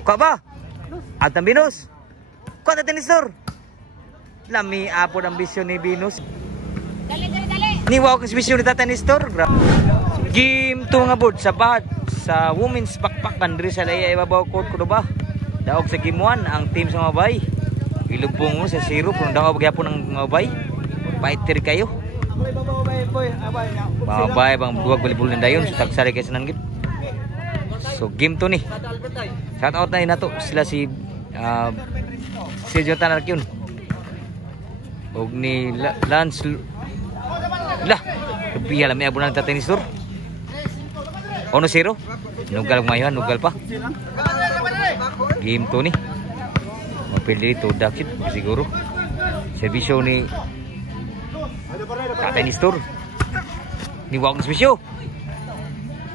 Kuha ba? At ang Venus. Kuha na tenistor. Lami apod ang bisyon ni Venus. Dali, dali, dali. Niwaw kang bisyon ni tenistor. Game 2 nga board sa bahad. Sa women's backpack bandri sa laya ibabaw court ko ba? Daog sa game 1 ang team sa Mabay. Ilubong mo sa 0 kung daog gyapon ng Mabay. Fighter kayo. Mabay bang duwag volleyball ng dayon so tagsari kay sanan gid. So game 2 ni. Shout out na nato sila si Jonathan Arkyun. Og ni Lance lah. Biya lami abon ng tenis tour. 1-0. Nugal mayuhan, nugal pa. Game 2 ni. Mapili ito dakit siguro. Servisyo ni tenis tour. Ni wag servisyo.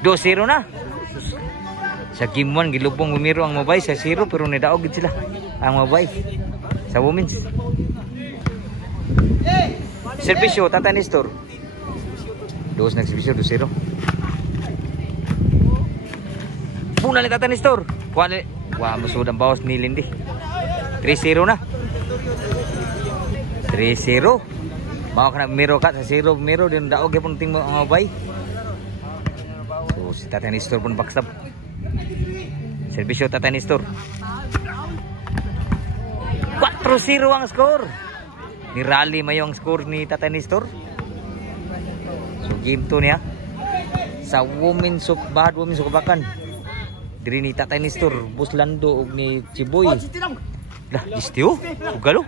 2-0 na. Sa game 1 gilubong gumiro ang Mabay sa 0 pero nidaog gid sila ang Mabay sa women's. Servisyo tenis tour. 2 nagservisyo 2-0. Puna ni tenis tour. Wah masud ang bawas ni Lindy. 3-0 na. 3-0. Mao kana miro ka sa 0 miro din daog gyapon ting ang Mabay. So si tenis tour pun backstab. Servisyo tenis tour. 4-0 ang score. Ni rally mayo ang score ni tenis tour. So game 2 niya sa women's bahad women's kabakan. Diri ni tenis tour Bus Lando og ni Chiboy. Lah istio ugalo.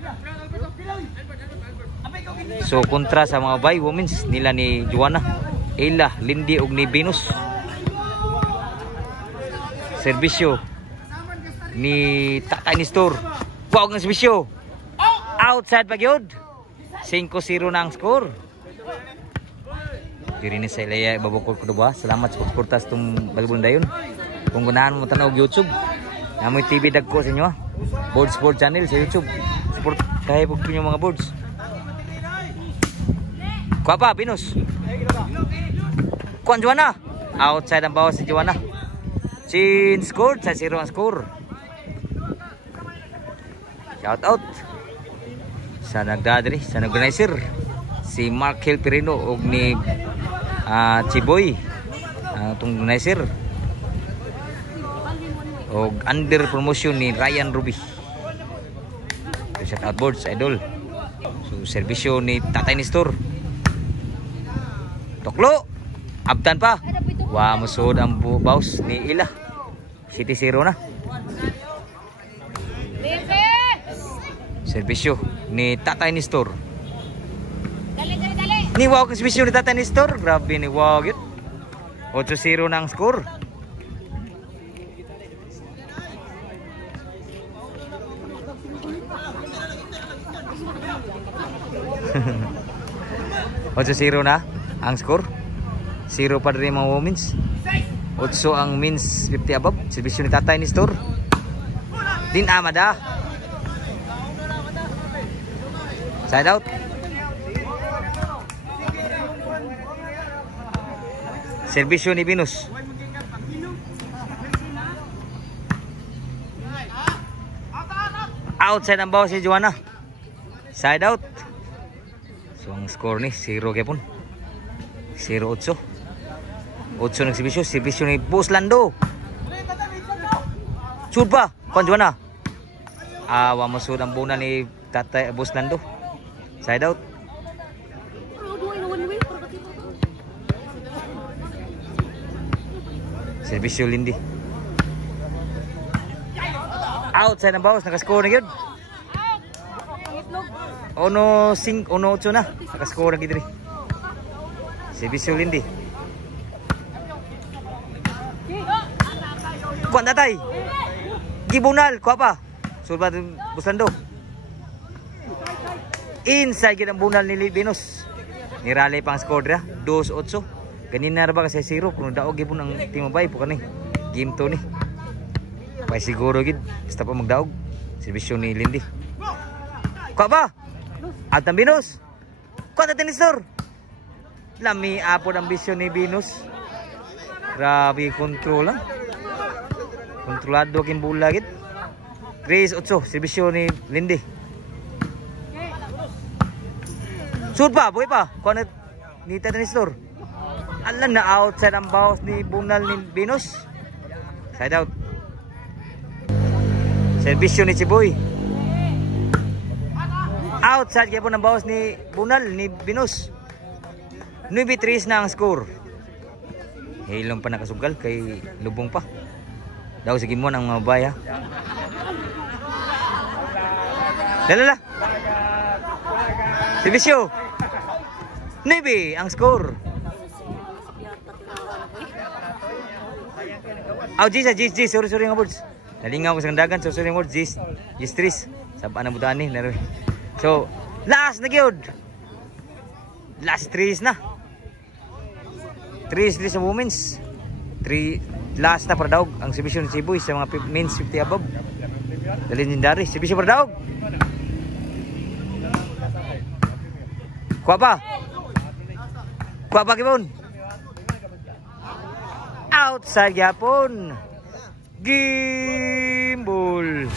So kontra sa mga bay women's nila ni Joanna, Ella, Lindy og ni Venus. Servisyo ni tenis tour. Wow ang servisyo. Outside pa gyud. 5-0 na ang score. Diri ni sa ilaya ibabukod ko ba. Salamat sa pagsuporta sa itong balibon dayon. Kung gunahan mo tanaw YouTube, namoy TV dagko sa inyo ha. Board Sport channel sa YouTube. Support kayo po yung mga boards. Kuha pa, Venus. Kuha Joanna. Outside ang bawas si Joanna. Chin scored sa 0 ang score. Shout out sa nagdadri, sa organizer si Mark Hill Perino og ni Chiboy itong organizer og under promotion ni Ryan Ruby. Shout out boards idol. So servisyo ni tenis tour. Toklo abtan pa. Wa musod ang baus ni Ila. 7-0 na. Servisyo ni tenis tour. Dali, dali, dali. Ni wow ang servisyo ni tenis tour. Grabe ni wow yun. 8-0 na ang score. (8-0 na ang score. 0 pa rin mga women's. 8 ang men's 50 above. Servisyo ni tenis tour. Din Amada. Side out. Servisyo ni Venus. Outside ang bawas si Joanna. Side out. So ang score ni 0 kepon. 0-8. 8 ng servisyo. Servisyo ni Bus Lando. Shoot pa. Kuan Joanna. Wa masud ang buna ni Bus Lando. Side out. Servisyo Lindy. Outside ang bawas. Nakascore na yun. 1-8 na. Nakascore na gidri. Servisyo Lindy. Kuha natay. Gibunal. Kuha pa. Sulba Bus Lando. Inside gid ang bunal ni Venus. Nirali pang score dira 2-8. Ganina ra ba kasi 0 kung daog gipon ang Team Mabay po kani. Game 2 ni. May siguro gid basta pa magdaog. Servisyo ni Lindy. Kuha ba? At ang Venus. Kuha na tenis tour. Lami apod ang bisyon ni Venus. Grabe control lang. Kontrolado king bola gid. 3-8 serbisyo ni Lindy. Shoot pa, boy pa. Kuha na ni Tanistor. Alam na outside ang bounce ni Bunal ni Venus. Side out. Serbisyo ni Chiboy. Outside kaya po ng bounce ni Bunal ni Venus. 9-3 na ang score. Hilong pa nakasugal kay lubong pa. Daw sige mo ng mga bay ha. Lalala. Serbisyo. 9 ang score. Oh, Gis, sorry nga boards. Nalingaw ko sa kandagan, so sorry nga boards, Gis, Tris. Saan na butaan ni, laro. So, last na gyud. Last 3 na. 3 sa women's. 3 last na para daog ang serbisyo ni Chiboy sa mga men's 50 above. The legendary serbisyo para daog. Kuha pa kibon. Outside yapon. Gimbal.